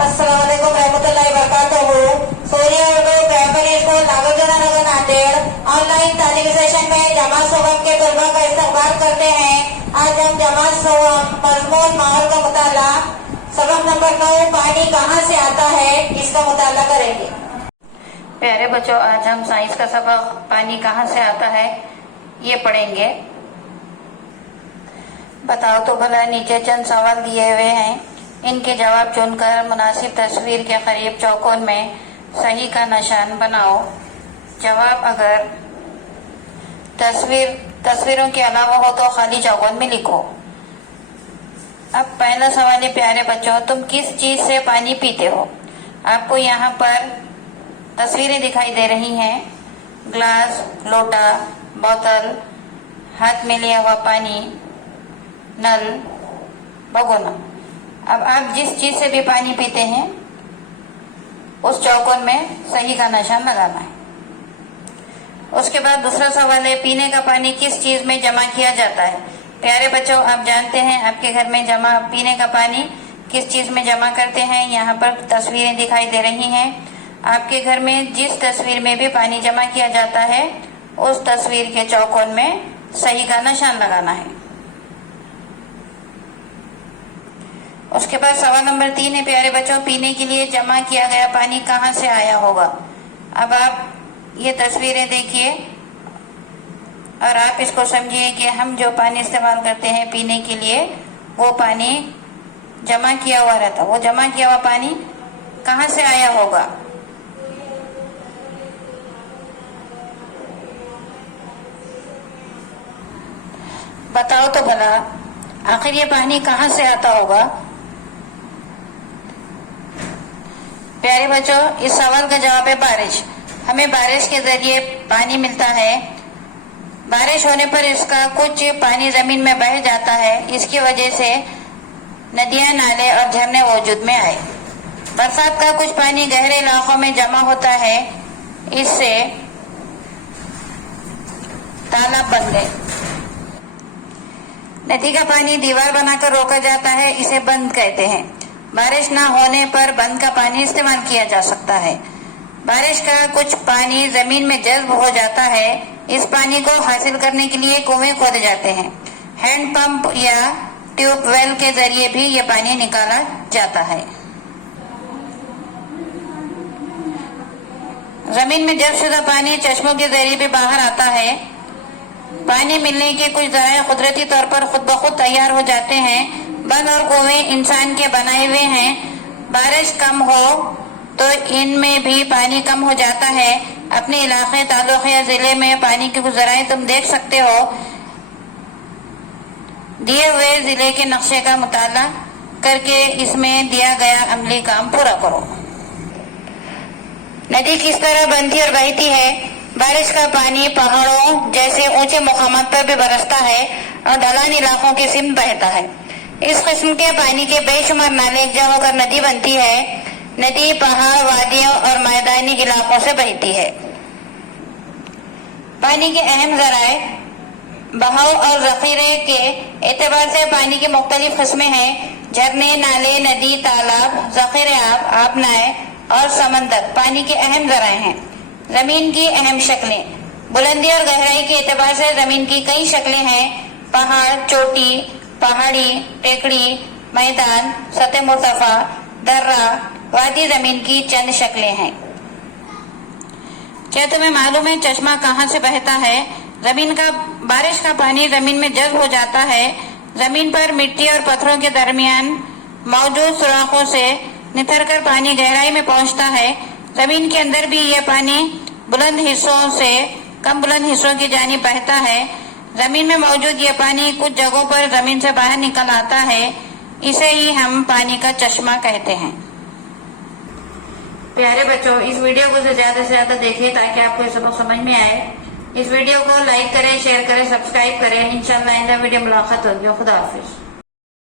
अस्सलाम वालेकुम रहमतुल्लाहि वबरकातुहू। सूर्य उर्दू प्राइमरी स्कूल नागार्जुन नगर नांदेड़ ऑनलाइन तालीम सेशन में जमात सोहम के तलबा का इस्तकबाल करते हैं। आज हम जमात सोहम मजमून माहौल का मुताला सबक नंबर 9 पानी कहाँ से आता है इसका मुताला करेंगे। प्यारे बच्चों, आज हम साइंस का सबक पानी कहाँ से आता है ये पढ़ेंगे। बताओ तो भला, नीचे चंद सवाल दिए हुए हैं, इनके जवाब चुनकर मुनासिब तस्वीर के करीब चौकोन में सही का निशान बनाओ। जवाब अगर तस्वीरों के अलावा हो तो खाली चौकोन में लिखो। अब पहला सवाल है, प्यारे बच्चों, तुम किस चीज से पानी पीते हो? आपको यहाँ पर तस्वीरें दिखाई दे रही हैं। ग्लास, लोटा, बोतल, हाथ में लिया हुआ पानी, नल, भगोना। अब आप जिस चीज से भी पानी पीते हैं उस चौकोन में सही का निशान लगाना है। उसके बाद दूसरा सवाल है, पीने का पानी किस चीज में जमा किया जाता है? प्यारे बच्चों, आप जानते हैं आपके घर में पीने का पानी किस चीज में जमा करते हैं। यहाँ पर तस्वीरें दिखाई दे रही हैं। आपके घर में जिस तस्वीर में भी पानी जमा किया जाता है उस तस्वीर के चौकोन में सही का निशान लगाना है। उसके बाद सवाल नंबर 3 है, प्यारे बच्चों, पीने के लिए जमा किया गया पानी कहाँ से आया होगा? अब आप ये तस्वीरें देखिए और आप इसको समझिए कि हम जो पानी इस्तेमाल करते हैं पीने के लिए वो पानी जमा किया हुआ रहता। वो जमा किया हुआ पानी कहाँ से आया होगा? बताओ तो भला, आखिर ये पानी कहाँ से आता होगा? प्यारे बच्चों, इस सवाल का जवाब है बारिश। हमें बारिश के जरिए पानी मिलता है। बारिश होने पर इसका कुछ पानी जमीन में बह जाता है। इसकी वजह से नदियां, नाले और झरने वजूद में आए। बरसात का कुछ पानी गहरे इलाकों में जमा होता है, इससे तालाब बन गए। नदी का पानी दीवार बनाकर रोका जाता है, इसे बंद कहते हैं। बारिश न होने पर बंद का पानी इस्तेमाल किया जा सकता है। बारिश का कुछ पानी जमीन में जज्ब हो जाता है। इस पानी को हासिल करने के लिए कुएं खोदे जाते हैं। हैंड पंप या ट्यूबवेल के जरिए भी ये पानी निकाला जाता है। जमीन में जज्ब शुदा पानी चश्मों के जरिए भी बाहर आता है। पानी मिलने के कुछ जराए कुदरती तौर पर खुद ब खुद तैयार हो जाते हैं। बंद और कुएं इंसान के बनाए हुए हैं। बारिश कम हो तो इनमें भी पानी कम हो जाता है। अपने इलाके, तालुक या जिले में पानी के कुछ जराए तुम देख सकते हो। दिए हुए जिले के नक्शे का मुताला करके इसमें दिया गया अमली काम पूरा करो। नदी किस तरह बनती और बहती है? बारिश का पानी पहाड़ों जैसे ऊंचे मुकामात पर भी बरसता है और ढलान इलाकों की सिमत बहता है। इस किस्म के पानी के बेशुमार नाले एक जगह होकर नदी बनती है। नदी पहाड़, वादियों और मैदानी इलाकों से बहती है। पानी के अहम जराए बहाव और जखीरे के एतबार से पानी की मुख्तलिफ किस्में हैं। झरने, नाले, नदी, तालाब, जखीरे आबनाए और समंदर पानी के अहम जराए हैं। जमीन की अहम शक्लें, बुलंदी और गहराई के एतबार से जमीन की कई शक्लें हैं। पहाड़, चोटी, पहाड़ी, टेकड़ी, मैदान, सतह मुर्तफा, दर्रा, वादी जमीन की चंद शक्लें हैं। क्या तुम्हें मालूम है चश्मा कहाँ से बहता है? बारिश का पानी जमीन में जज्ब हो जाता है। जमीन पर मिट्टी और पत्थरों के दरमियान मौजूद सुराखों से निथरकर पानी गहराई में पहुंचता है। जमीन के अंदर भी यह पानी बुलंद हिस्सों से कम बुलंद हिस्सों की जानिब बहता है। जमीन में मौजूद यह पानी कुछ जगहों पर जमीन से बाहर निकल आता है। इसे ही हम पानी का चश्मा कहते हैं। प्यारे बच्चों, इस वीडियो को ज्यादा से ज्यादा देखिए ताकि आपको ये सबक समझ में आए। इस वीडियो को लाइक करें, शेयर करें, सब्सक्राइब करें। इंशाल्लाह आइंदा वीडियो मुलाकात होगी। खुदा हाफिज।